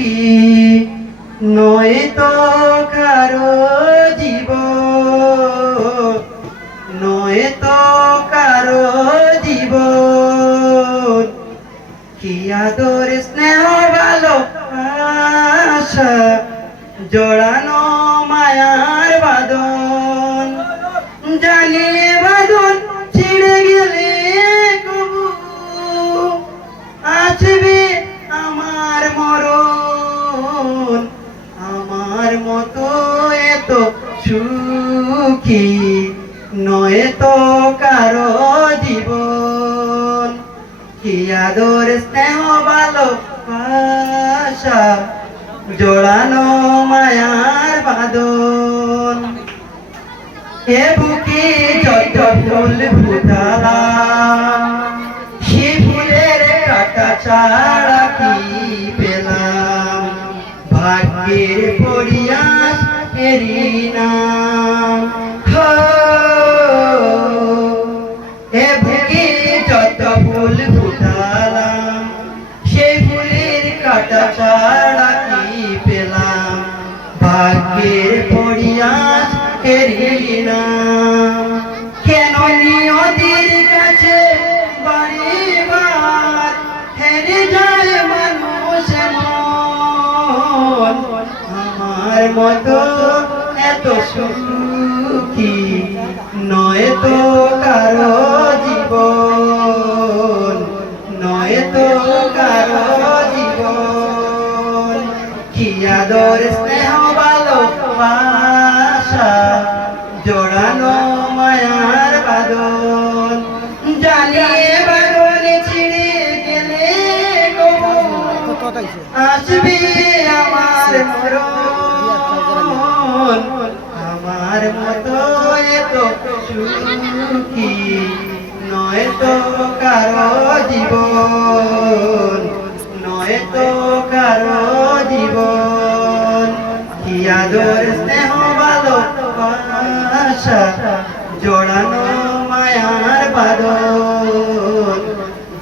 সুখী নয় তো কারো জীবন, নয় তো কারো জীবন। কি আদর স্নেহ ভালোবাসা জড়ানো মায়ার বাঁধন, জানিয়ে বাঁধন ছিঁড়ে গেলে কবু আসবে আমার মরণ। আমার মতো এত সুখী নয় তো কারো জীবন। কি আদর স্নেহ ভালোবাসা জড়ানো মায়ার বাঁধন। এ বুকে যত ফুল ফুটালাম, সে ফুলের কাটা ছাড়া কি পেলাম? ভাগ্যের পরিয়াস এরি নাম। এ বুকে যত ফুল ফুটালাম, সেই ফুলের কাটা ছাড়া কি পেলাম? ভাগ্যের পরিয়াস এরি নাম। কেন নিয়তির কাছে বারবার হেরে যায় মানুষ মন? আমার মতো এত সুখী নয় তো কারো জীবন, নয় তো কারো জীবন। কি আদর স্নেহ ভালোবাসা জড়ানো মায়ার বাঁধন, জানিয়ে বাঁধন ছিঁড়ে গেলে কবু আসবে আমার মরণ। আমার মতো এত সুখী নয় তো কারো জীবন, নয় তো কারো জীবন। কি আদর স্নেহ ভালোবাসা জড়ানো মায়ার বাঁধন,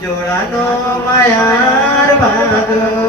জড়ানো মায়ার বাঁধন।